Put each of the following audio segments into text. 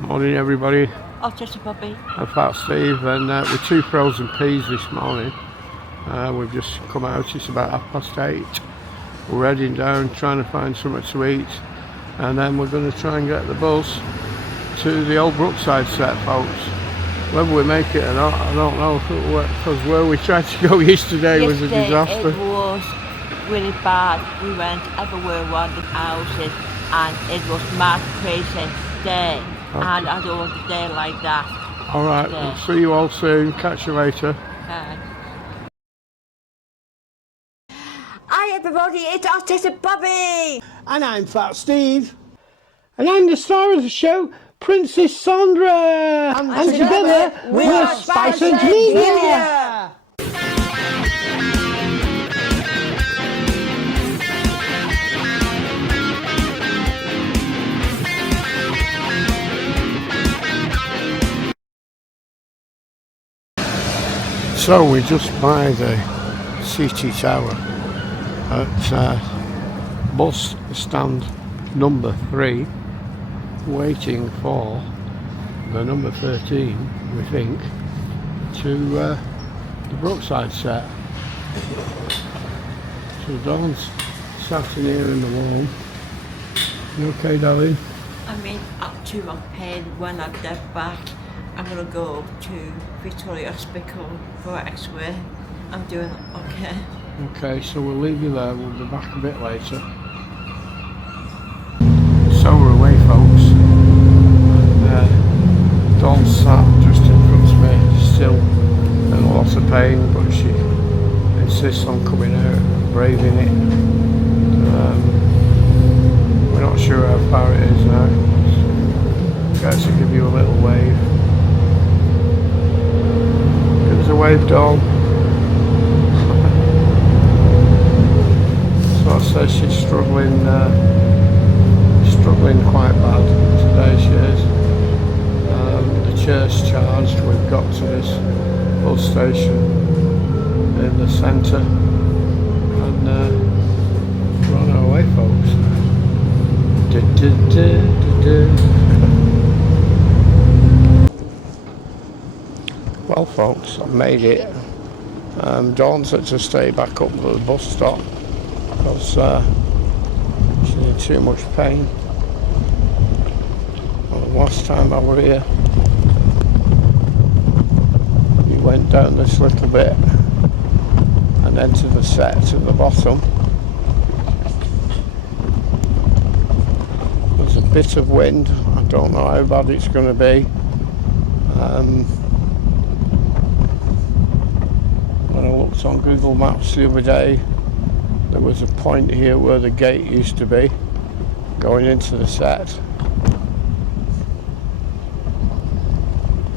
Morning everybody, Autistic Bobbie I'm Fat Steve, and with 2 frozen peas this morning. We've just come out, it's about 8:30. We're heading down, trying to find something to eat, and then we're going to try and get the bus to the old Brookside set, folks. Whether we make it or not, I don't know, because where we tried to go yesterday was a disaster. It was really bad. We went everywhere around the houses and it was mad crazy day. Okay. And I don't want a day like that. Alright, we'll see you all soon, catch you later. Hi everybody, it's Autistic Bobbie! And I'm Fat Steve. And I'm the star of the show, Princess Sandra. And together we're Spicehead-Media. So we're just by the CT Tower at bus stand number 3, waiting for the number 13, we think, to the Brookside set. So Dawn's sat in here in the warm. You okay, darling? I mean, up to my pain when I get back. I'm going to go to Victoria Hospital for X-ray. I'm doing okay. Okay, so we'll leave you there, we'll be back a bit later. So we're away, folks. And Dawn sat just in front of me, still in a lot of pain, but she insists on coming out and braving it. We're not sure how far it is now. Guys, I'll give you a little wave. Give us a wave, Dawn. So I say she's struggling quite bad today, she is. The chair's charged, we've got to this bus station in the centre, and we're on our way, folks. Well, folks, I've made it. Dawn's had to stay back up at the bus stop because she's in too much pain. Well, the last time I were here, we went down this little bit and then to the set at the bottom. There's a bit of wind, I don't know how bad it's going to be. When I looked on Google Maps the other day, there was a point here where the gate used to be, going into the set.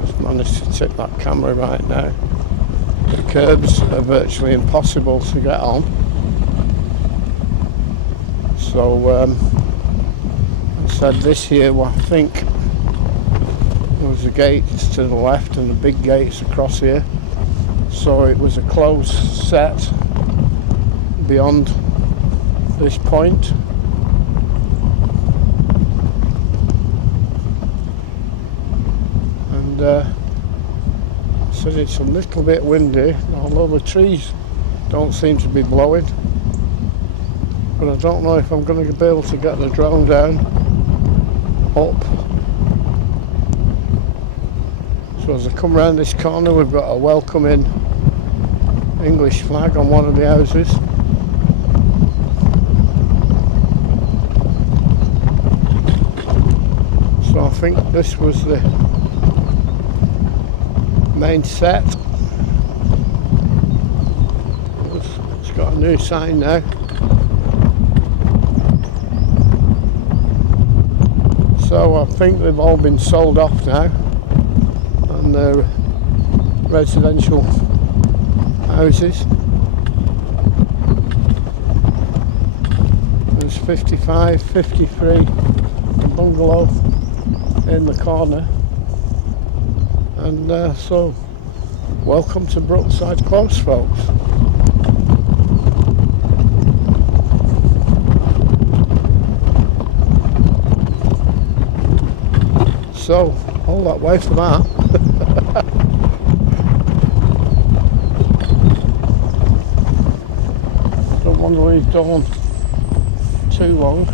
Just managed to tip that camera right now. The curbs are virtually impossible to get on. So I said this here, well, I think there was a gate to the left and the big gates across here. So it was a closed set beyond this point. And I said it's a little bit windy, although the trees don't seem to be blowing. But I don't know if I'm going to be able to get the drone down up. So as I come round this corner, we've got a welcoming English flag on one of the houses. So I think this was the main set. It's got a new sign now. So I think they've all been sold off now, and they're residential houses. There's 55, 53, a bungalow in the corner, and so welcome to Brookside Close, folks. So, all that way for that. Don't want to leave Dawn too long.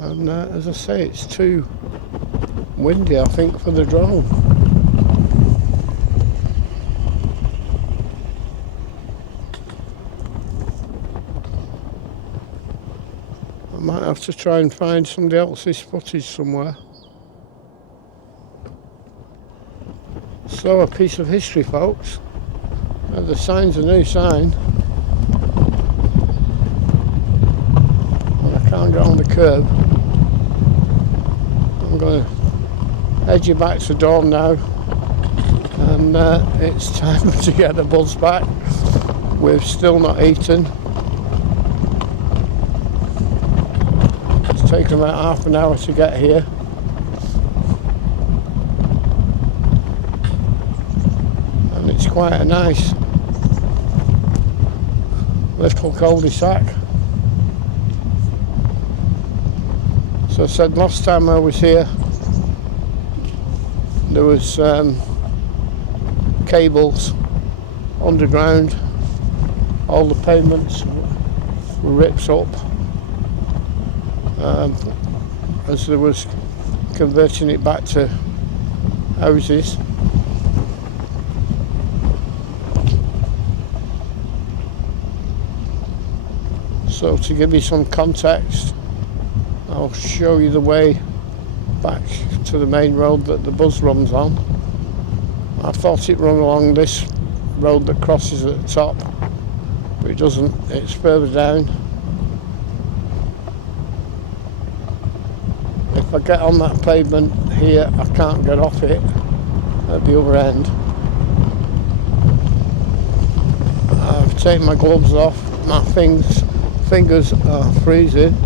And as I say, it's too windy, I think, for the drone. I might have to try and find somebody else's footage somewhere. So, a piece of history, folks. The sign's a new sign. And I can't get on the curb. I'm going to head you back to Dawn now. And it's time to get the buzz back. We've still not eaten. It's taken about half an hour to get here. And it's quite a nice little cul-de-sac. So I said last time I was here there was cables underground, all the pavements were ripped up as there was converting it back to houses. So to give you some context, I'll show you the way back to the main road that the bus runs on. I thought it ran along this road that crosses at the top, but it doesn't, it's further down. If I get on that pavement here, I can't get off it at the other end. I've taken my gloves off, my fingers are freezing.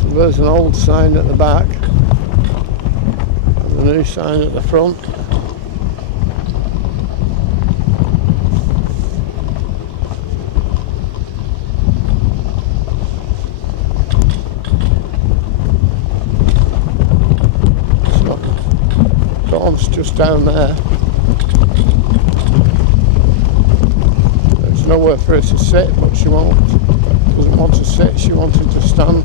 So there's an old sign at the back and the new sign at the front. So Dawn's just down there. There's nowhere for her to sit, but she doesn't want to sit, she wanted to stand.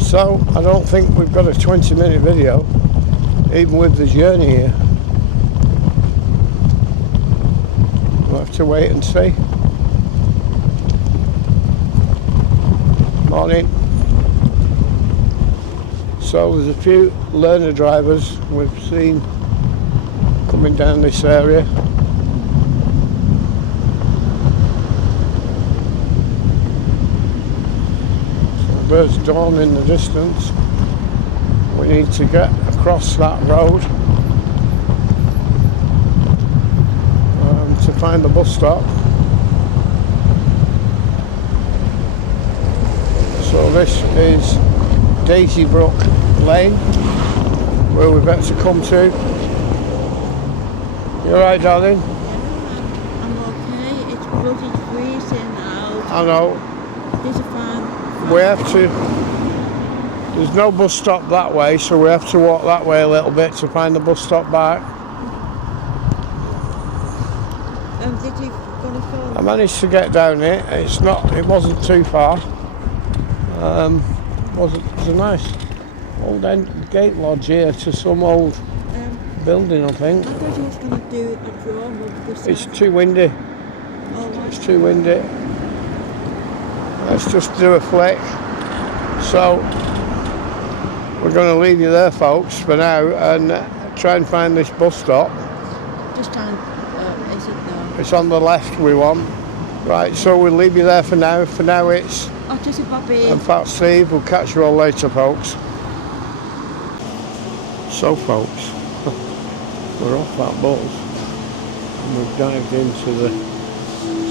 So I don't think we've got a 20-minute video, even with the journey here. We'll have to wait and see. Morning. So there's a few learner drivers we've seen coming down this area. So there's Dawn in the distance. We need to get across that road to find the bus stop. So this is Daisybrook Lane, where we're about to come to. You alright, darling? I'm okay. It's bloody freezing out. I know. There's a farm. We have to. There's no bus stop that way, so we have to walk that way a little bit to find the bus stop back. Did you go to phone? I managed to get down it. It wasn't too far. It was a nice old gate lodge here to some old building, I think. I thought you was going to do a drone with this. It's too windy. Oh, right. It's too windy. Let's just do a flick. So we're going to leave you there, folks, for now, and try and find this bus stop. Just down, is it now? It's on the left we want. Right, so we'll leave you there for now. For now it's Autistic Bobbie and Fat Steve. We'll catch you all later, folks. So, folks, we're off that bus and we've dived into the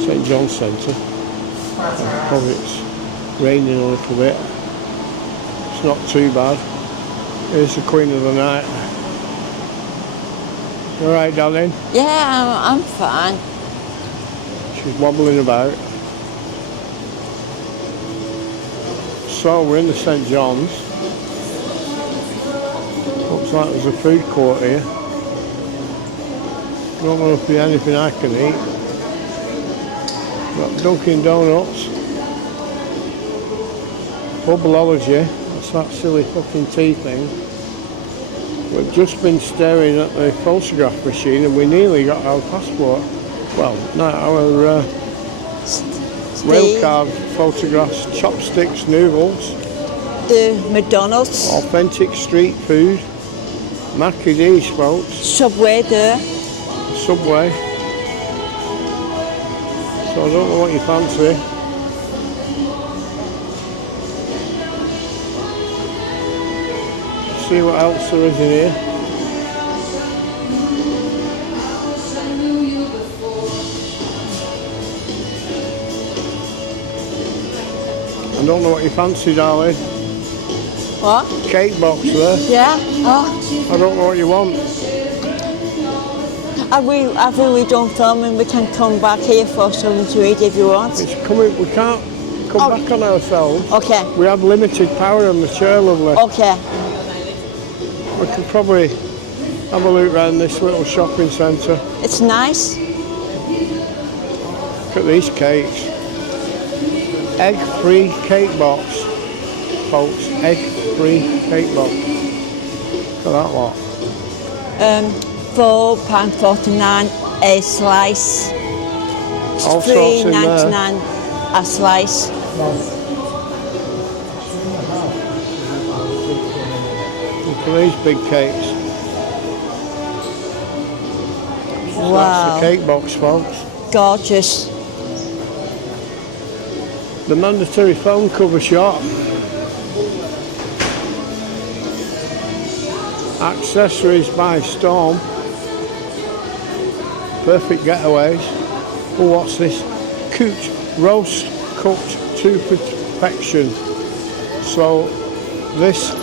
St John's Centre. Probably it's raining a little bit. It's not too bad. Here's the Queen of the Night. You alright, darling? Yeah, I'm fine. She's wobbling about. So we're in the St John's. Looks like there's a food court here. Don't know if there's anything I can eat. Got Dunkin' Donuts. Bubbleology. That's that silly fucking tea thing. We've just been staring at the photograph machine and we nearly got our passport. Well, no, our rail card photographs, chopsticks, noodles. The McDonald's. Authentic street food. Mackie D's, folks. Subway there. Subway. So I don't know what you fancy. See what else there is in here. I don't know what you fancy, darling. What? Cake box there. Yeah? Oh. I don't know what you want. After we don't film and we can come back here for something to eat if you want. It's coming, we can't come back on ourselves. Okay. We have limited power on the chair, lovely. Okay. We could probably have a look around this little shopping centre. It's nice. Look at these cakes. Egg-free cake box, folks. Egg-free cake box. Look at that lot. £4.49 a slice. All sorts in there. £3.99 a slice. Look at these big cakes. Wow. That's the cake box, folks. Gorgeous. The mandatory phone cover shop. Accessories by Storm. Perfect getaways. Oh, what's this? Roast cooked to perfection. So this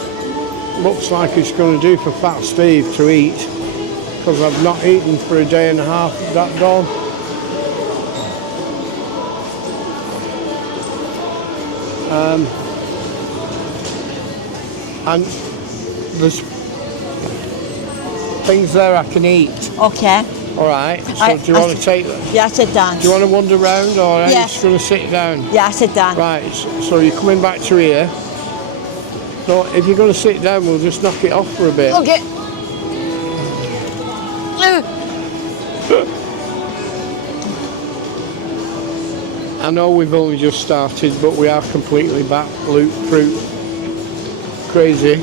looks like it's going to do for Fat Steve to eat, because I've not eaten for a day and a half at that dawn. And there's things there I can eat. Okay. All right. So do you want to take them? Yeah, sit down. Do you want to wander around, or are you Yes. just going to sit down? Yeah, sit down. Right. So you're coming back to here. So if you're going to sit down, we'll just knock it off for a bit. Okay. I know we've only just started, but we are completely back, loop, fruit, crazy.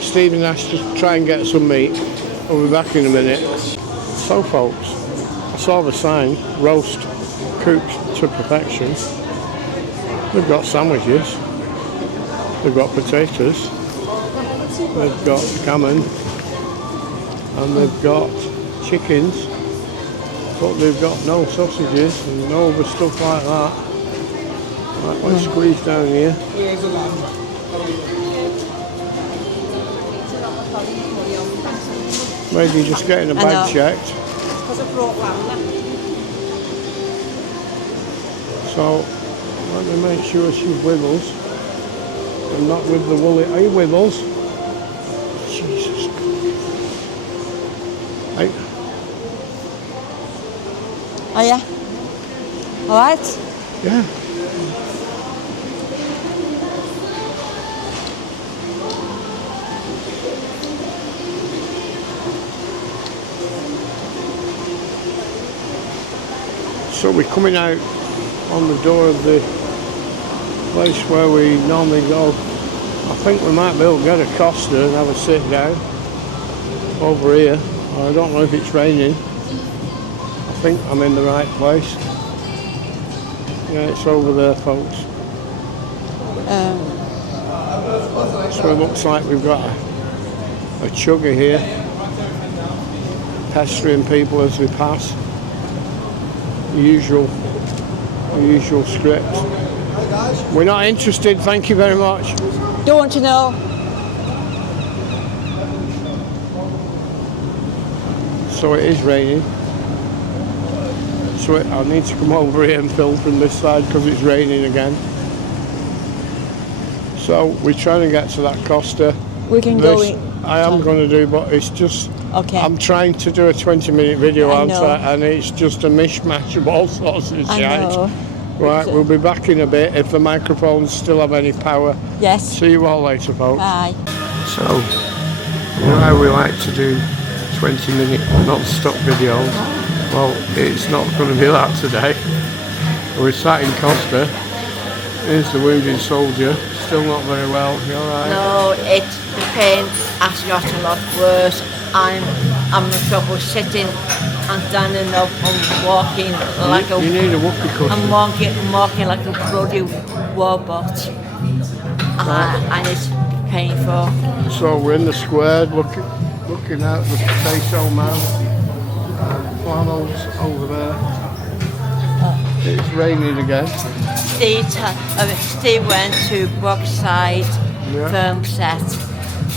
Stephen has to try and get some meat. We'll be back in a minute. So folks, I saw the sign, roast cooked to perfection. They've got sandwiches, they've got potatoes, they've got salmon, and they've got chickens. But they've got no sausages and no other stuff like that. Right, let's squeeze down here. Maybe just getting a bag checked. So let me make sure she wiggles. And not with the woolly. Are you wiggles? Jesus. Hey. Oh yeah? Alright? Yeah. So we're coming out on the door of the place where we normally go. I think we might be able to get a Costa and have a sit down over here. I don't know if it's raining. I think I'm in the right place. Yeah, it's over there, folks. So it looks like we've got a chugger here, pestering people as we pass. The usual script. We're not interested, thank you very much. Don't want to know. So it is raining. So I need to come over here and film from this side because it's raining again. So we're trying to get to that Costa. We can go in. I am going to do, but it's just, Okay. I'm trying to do a 20-minute video, I aren't know. I? And it's just a mishmash of all sorts of I shit. know. Right, we'll be back in a bit if the microphones still have any power. Yes. See you all later, folks. Bye. So, you know how we like to do 20-minute non-stop videos? Well, it's not going to be that today. We're sat in Costa. Here's the wounded soldier, still not very well. You alright? No, the pain has got a lot worse. I'm in trouble sitting and standing up and walking like You need a whoopee cushion. I'm walking like a bloody robot. And it's painful. So we're in the square looking out the potato man. Flannels over there. It's raining again. Steve went to Brookside film set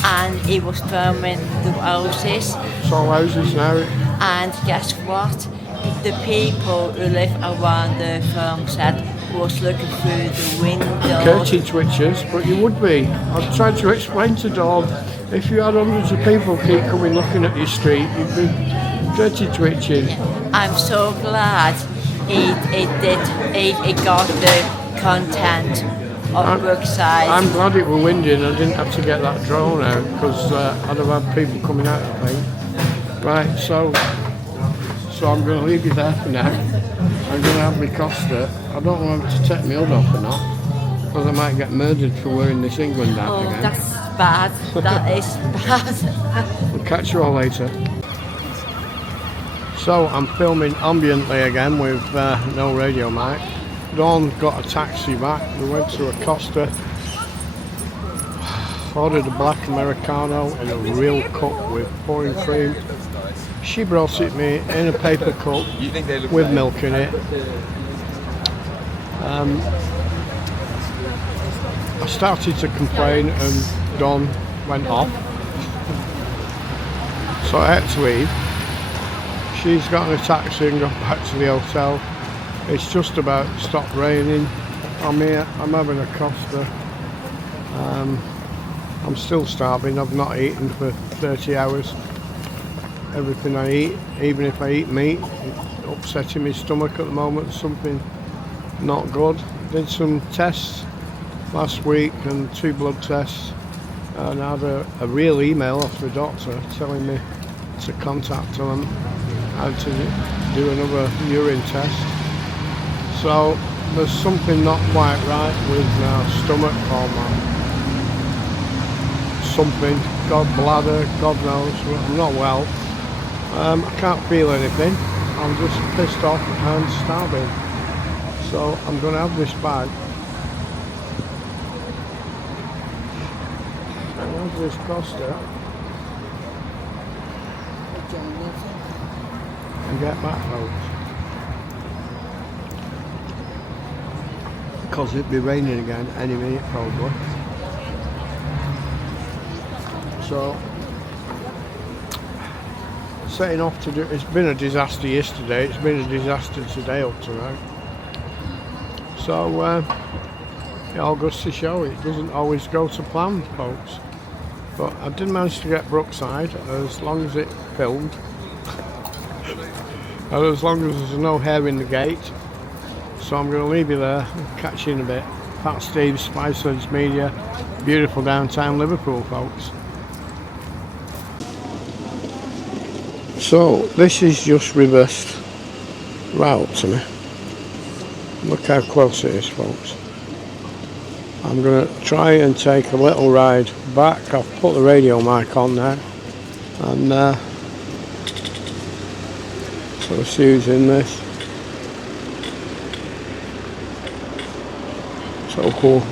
and he was filming the houses. It's all houses now. And guess what? The people who live around the film set was looking through the windows. Curtain twitchers, but you would be. I've tried to explain to Dawn, if you had hundreds of people keep coming looking at your street, you'd be curtain twitching. I'm so glad he got the content of Brookside. I'm glad it were windy and I didn't have to get that drone out because I'd have had people coming out, I think. Right, so I'm going to leave you there for now. I'm going to have my Costa. I don't know whether to take my hood off or not because I might get murdered for wearing this England hat again. Oh, that's bad. That is bad. We'll catch you all later. So I'm filming ambiently again with no radio mic. Dawn got a taxi back. We went to a Costa. Ordered a black Americano in a real cup with pouring cream. She brought it me in a paper cup with milk in it. I started to complain and Dawn went off. So I had to leave. She's got in a taxi and got back to the hotel. It's just about stopped raining. I'm here, I'm having a Costa. I'm still starving, I've not eaten for 30 hours. Everything I eat, even if I eat meat, it's upsetting my stomach at the moment, something not good. Did some tests last week and 2 blood tests and I had a real email off the doctor telling me to contact them and to do another urine test. So there's something not quite right with my stomach or my something, bladder, God knows, I'm not well. I can't feel anything, I'm just pissed off and starving. So I'm going to have this bag. And have this Costa. And get back, folks. Because it'd be raining again any minute probably. So setting off to do, it's been a disaster yesterday, it's been a disaster today up to now. So it all goes to show it doesn't always go to plan, folks. But I did manage to get Brookside as long as it filmed. And as long as there's no hair in the gate. So I'm going to leave you there and catch you in a bit. Fat Steve, Spiceheads-Media, beautiful downtown Liverpool, folks. So this is just reversed route to me. Look how close it is, folks. I'm going to try and take a little ride back. I've put the radio mic on now and so let's use in this. So cool.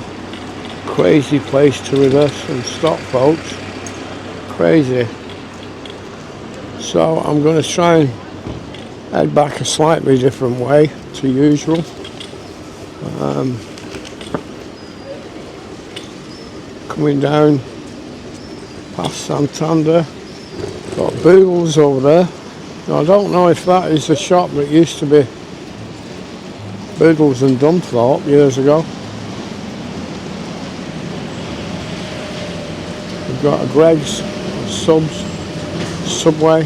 Crazy place to reverse and stop, folks. Crazy. So I'm going to try and head back a slightly different way to usual. Coming down past Santander. Got Boodles over there. Now, I don't know if that is the shop that used to be Boodles and Dunthorpe years ago. We've got a Greggs, Subs, Subway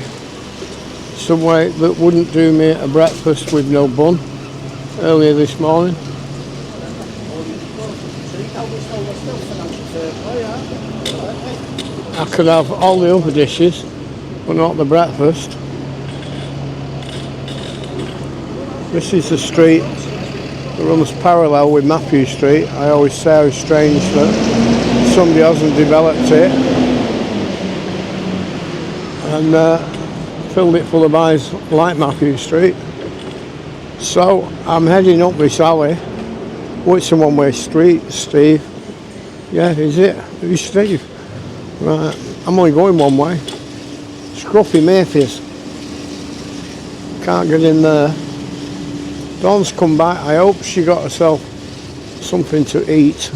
that wouldn't do me a breakfast with no bun earlier this morning. I could have all the other dishes, but not the breakfast. This is the street that runs parallel with Matthew Street. I always say how strange that somebody hasn't developed it and filled it full of eyes like Matthew Street. So I'm heading up this alley. What's a one-way street, Steve? Yeah, is it? Who's Steve? Right, I'm only going one way. Scruffy Mayfield. Can't get in there. Dawn's come back. I hope she got herself something to eat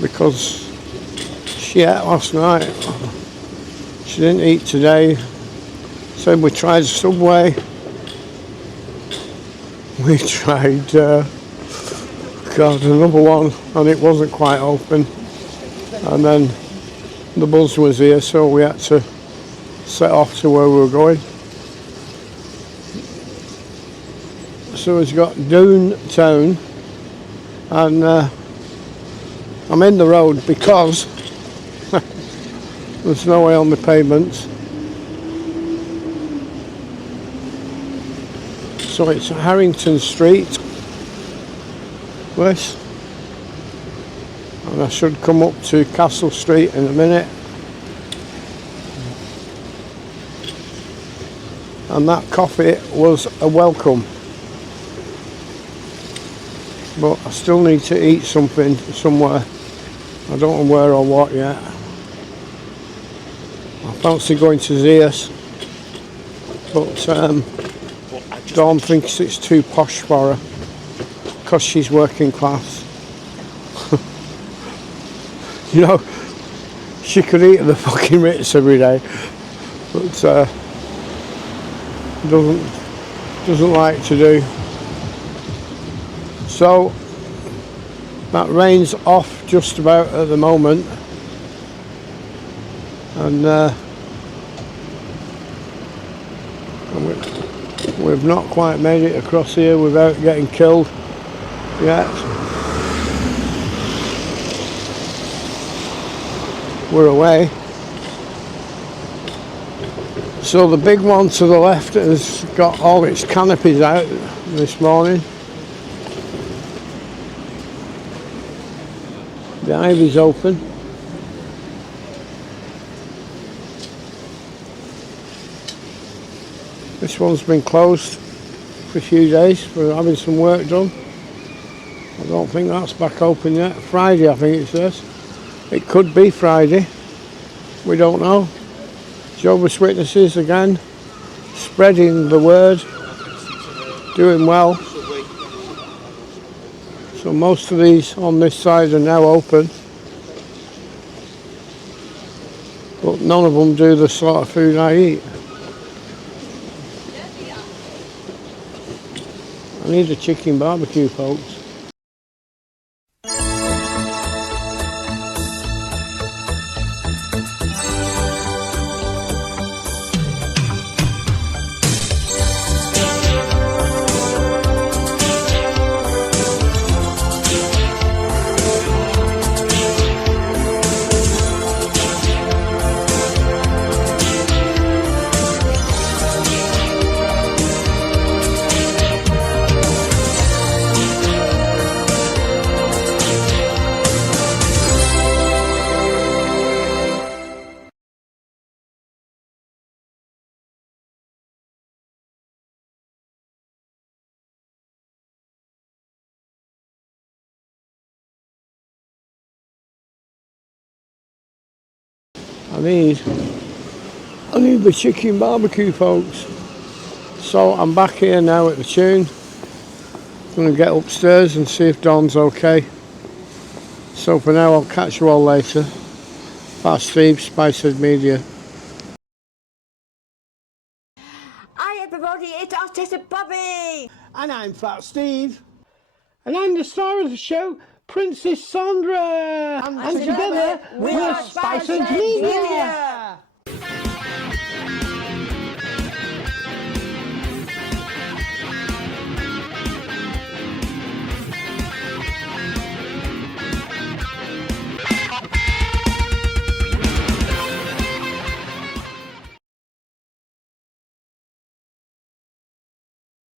because she ate last night. She didn't eat today. So we tried Subway. We tried another one and it wasn't quite open. And then the buzz was here, so we had to set off to where we were going. So it's got Doon Town, and I'm in the road because there's no way on the pavements. So it's Harrington Street, this, and I should come up to Castle Street in a minute. And that coffee was a welcome. But I still need to eat something somewhere. I don't know where or what yet. I fancy going to Zeus, but Dawn thinks it's too posh for her because she's working class. You know, she could eat at the fucking Ritz every day, but doesn't like to do. So that rain's off just about at the moment, and we've not quite made it across here without getting killed yet. We're away. So the big one to the left has got all its canopies out this morning. The ivy's open. This one's been closed for a few days for having some work done. I don't think that's back open yet. Friday, I think it says. It could be Friday. We don't know. Jehovah's Witnesses again, spreading the word, doing well. So most of these on this side are now open, but none of them do the sort of food I eat. I need a chicken barbecue, folks. I need the chicken barbecue, folks. So I'm back here now at the tune. I'm going to get upstairs and see if Dawn's okay. So for now I'll catch you all later. Fat Steve, Spicehead-Media. Autistic Bobbie! And I'm Fat Steve. And I'm the star of the show, Princess Sandra. And together, we're Spicehead-Media.